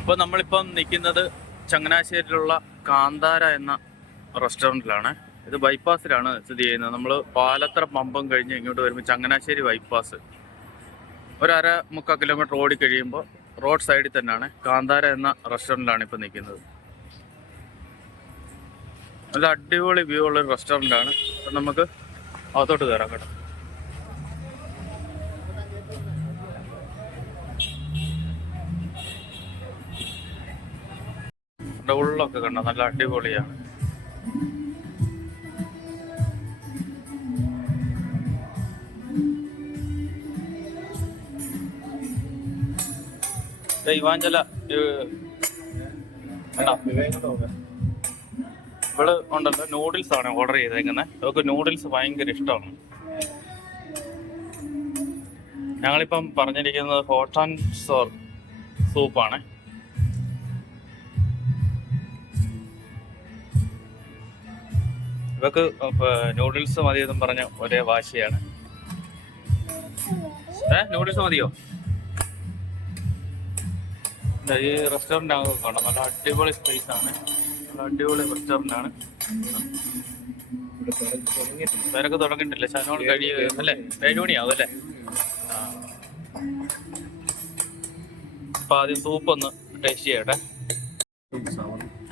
ഇപ്പൊ നമ്മളിപ്പം നിൽക്കുന്നത് ചങ്ങനാശ്ശേരിയിലുള്ള കാന്താര എന്ന റെസ്റ്റോറന്റിലാണ്. ഇത് ബൈപ്പാസിലാണ് സ്ഥിതി ചെയ്യുന്നത്. നമ്മൾ പാലത്ര പമ്പം കഴിഞ്ഞ് ഇങ്ങോട്ട് വരുമ്പോൾ ചങ്ങനാശ്ശേരി ബൈപ്പാസ്. ഒരര മുക്കാൽ കിലോമീറ്റർ ഓടി കഴിയുമ്പോൾ റോഡ് സൈഡിൽ തന്നെയാണ് കാന്താര എന്ന റെസ്റ്റോറന്റിലാണ് ഇപ്പം നിൽക്കുന്നത് നല്ല അടിപൊളി വ്യൂ ഉള്ള ഒരു റെസ്റ്റോറന്റ് അപ്പം നമുക്ക് അകത്തോട്ട് കയറാം കേട്ടോ. ഉള്ളൊക്കെ കണ്ടോ? നല്ല അടിപൊളിയാണ്. ഇവാഞ്ചല ഇവൾ ഉണ്ടല്ലോ നൂഡിൽസ് ആണ് ഓർഡർ ചെയ്തേക്കുന്നത് അവർക്ക് നൂഡിൽസ് ഭയങ്കര ഇഷ്ടമാണ്. ഞങ്ങളിപ്പം പറഞ്ഞിരിക്കുന്നത് ഹോട്ട് ആൻഡ് സോർ സൂപ്പാണ് ഇവക്ക് നൂഡിൽസ് മതിയെന്നും പറഞ്ഞ ഒരേ വാശിയാണ്. ഏ നൂഡിൽസ് മതിയോ? ഈ റെസ്റ്റോറന്റ് ആകെ കാണാം നല്ല അടിപൊളി സ്പേസ് ആണ്. നല്ല അടിപൊളി റെസ്റ്റോറന്റ് ആണ്. പേരൊക്കെ തുടങ്ങിയിട്ടില്ല? ശനോൾ കഴിയുക അല്ലേ? ഏഴ് മണിയാവും അല്ലേ അപ്പൊ ആദ്യം സൂപ്പ് ഒന്ന് ടേസ്റ്റ് ചെയ്യട്ടെ.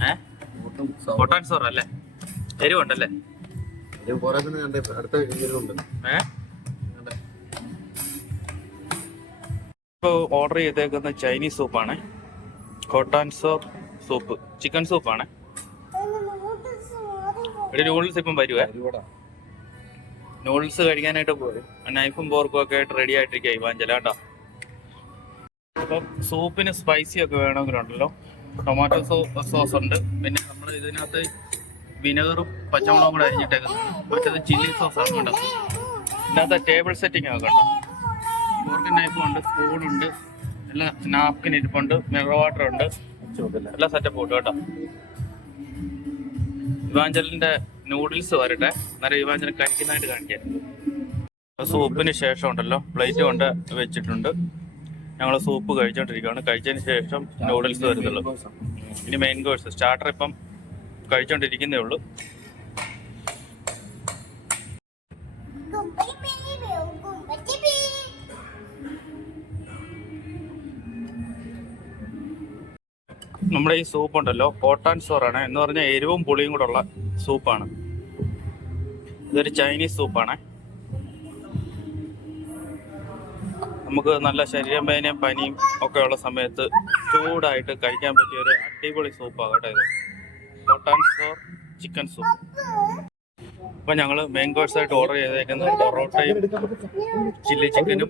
ഏ? കോട്ടാൻ സോർ അല്ലേ? എരിവുണ്ടല്ലേ? കണ്ടേ അടുത്ത ഏ? ഇപ്പോൾ ഓർഡർ ചെയ്തേക്കുന്ന ചൈനീസ് സൂപ്പാണ് കോട്ടാൻ സോപ്പ് സൂപ്പ് ചിക്കൻ സൂപ്പാണ് ഇവിടെ നൂഡിൽസ് ഇപ്പം വരുവേ. നൂഡിൽസ് കഴിക്കാനായിട്ട് നൈഫും പോർക്കും ഒക്കെ ആയിട്ട് റെഡി ആയിട്ടിരിക്കുക ഇവാഞ്ചല കേട്ടോ. അപ്പം സൂപ്പിന് സ്പൈസി ഒക്കെ വേണമെങ്കിലുണ്ടല്ലോ. ടൊമാറ്റോ സോ സോസ് ഉണ്ട്. പിന്നെ നമ്മൾ ഇതിനകത്ത് വിനെഗറും പച്ചമുളകും കൂടെ അരിഞ്ഞിട്ടേക്കുന്നത് മറ്റേത് ചില്ലി സോസാണ് കേട്ടോ. ഇതിനകത്ത് ടേബിൾ സെറ്റിംഗ് ആണ് കേട്ടോ. ഫോർക്ക് നൈഫും ഉണ്ട് സ്പൂണുണ്ട് എല്ലാ നാപ്കിൻ ഇരിപ്പുണ്ട് മിനറൽ വാട്ടർ ഉണ്ട്. എല്ലാ സെറ്റപ്പ് ഉണ്ട് കേട്ടോ. ഇവാഞ്ചലിന്റെ നൂഡിൽസ് വരട്ടെ. അന്നേരം ഇവാഞ്ചൽ കഴിക്കുന്നതായിട്ട് കാണിക്കാൻ സൂപ്പിന് ശേഷം ഉണ്ടല്ലോ പ്ലേറ്റ് കൊണ്ട് വെച്ചിട്ടുണ്ട്. ഞങ്ങൾ സൂപ്പ് കഴിച്ചോണ്ടിരിക്കുകയാണ്. കഴിച്ചതിന് ശേഷം നൂഡിൽസ് വരുന്നുള്ളൂ. ഇനി മെയിൻ കോഴ്സ് സ്റ്റാർട്ടർ ഇപ്പം കഴിച്ചോണ്ടിരിക്കുന്നേ ഉള്ളൂ. നമ്മുടെ ഈ സൂപ്പ് ഉണ്ടല്ലോ കോട്ടാൻ സോറാണ് എന്ന് പറഞ്ഞാൽ എരിവും പുളിയും കൂടെ ഉള്ള സൂപ്പാണ് ഇതൊരു ചൈനീസ് സൂപ്പാണ് നമുക്ക് നല്ല ശരീരം വേദനയും പനിയും ഒക്കെ ഉള്ള സമയത്ത് ചൂടായിട്ട് കഴിക്കാൻ പറ്റിയ ഒരു അടിപൊളി സൂപ്പ് ആകട്ടെ ഇത്. കോട്ടാൻ സോർ ചിക്കൻ സൂപ്പ് അപ്പൊ ഞങ്ങൾ മെയിൻ കോഴ്സ് ആയിട്ട് ഓർഡർ ചെയ്തേക്കുന്നത് പൊറോട്ടയും ചില്ലി ചിക്കനും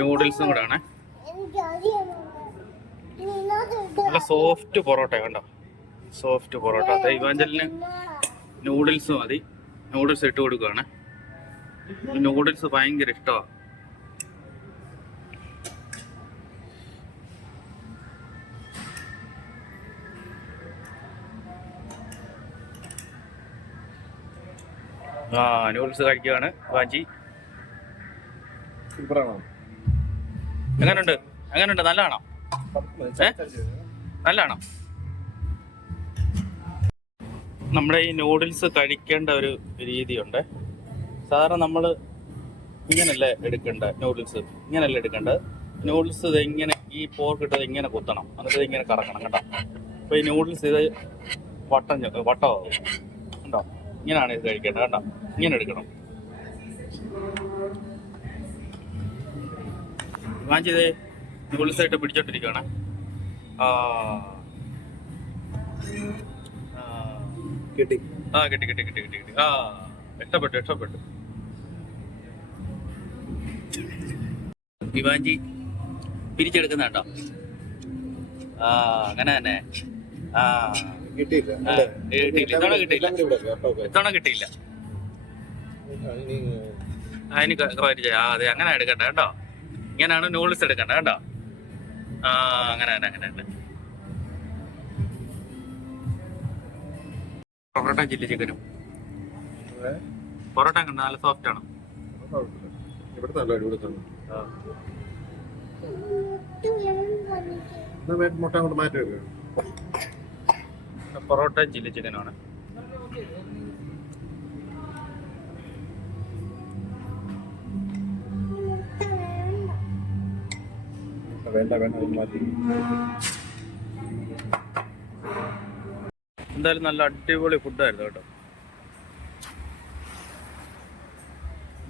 നൂഡിൽസും കൂടെ ആണ്. നല്ല സോഫ്റ്റ് പൊറോട്ട കണ്ടോ? സോഫ്റ്റ് പൊറോട്ട. അതെ ഇവാഞ്ചലിന് നൂഡിൽസ് മതി. നൂഡിൽസ് ഇട്ട് കൊടുക്കുകയാണ് നൂഡിൽസ് ഭയങ്കര ഇഷ്ടമാണ് ആ നൂഡിൽസ് കഴിക്കുകയാണ് വാഞ്ചി. സൂപ്പറാണോ? എങ്ങനുണ്ട്? എങ്ങനെയുണ്ട് നല്ലതാണോ? നല്ലതാണോ? നമ്മുടെ ഈ നൂഡിൽസ് കഴിക്കേണ്ട ഒരു രീതിയുണ്ട്. സാധാരണ നമ്മൾ ഇങ്ങനല്ലേ എടുക്കേണ്ട നൂഡിൽസ് ഇങ്ങനല്ലേ എടുക്കേണ്ടത്? നൂഡിൽസ് ഇത് ഇങ്ങനെ ഈ പോർക്ക് ഇട്ടത് ഇങ്ങനെ കുത്തണം. എന്നിട്ട് ഇങ്ങനെ കറക്കണം കേട്ടോ. അപ്പോൾ ഈ നൂഡിൽസ് ഇത് വട്ടം കണ്ടോ ഇങ്ങനെയാണ് ഇത് കഴിക്കേണ്ടത് കേട്ടോ. ഇങ്ങനെ എടുക്കണം. വാങ്ങിച്ചതേ നൂഡിൽസ് ആയിട്ട് പിടിച്ചോണ്ടിരിക്കുകയാണ്. കിട്ടി. ആ കിട്ടി കിട്ടി കിട്ടി കിട്ടി കിട്ടി. ആ ഇഷ്ടപ്പെട്ടു ഇഷ്ടപ്പെട്ടു. വിവാഞ്ചി പിരിച്ചെടുക്കുന്ന കേട്ടോ. ആ അങ്ങനെ തന്നെ. ആ. ഇത്തവണ കിട്ടിയില്ല. അതിന് അതെ അങ്ങനെ എടുക്കട്ടെ കേട്ടോ. ഇങ്ങനെയാണ് നൂഡിൽസ് എടുക്കണ്ട കേട്ടോ. ആ അങ്ങനെ തന്നെ അങ്ങനെ തന്നെ. പൊറോട്ട ചില്ലി ചിക്കനും പൊറോട്ട കണ്ട? നല്ല സോഫ്റ്റ് ആണ്. മുട്ട അങ്ങോട്ട് മാറ്റി വെക്കുക പൊറോട്ട ചില്ലി ചിക്കനുമാണ് വേണ്ട മാറ്റി. എന്തായാലും നല്ല അടിപൊളി ഫുഡായിരുന്നു കേട്ടോ.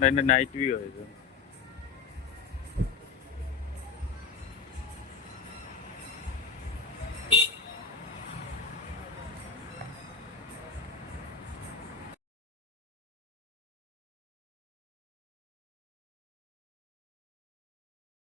എന്റെ നൈറ്റ് വ്യൂ ആയിരുന്നു?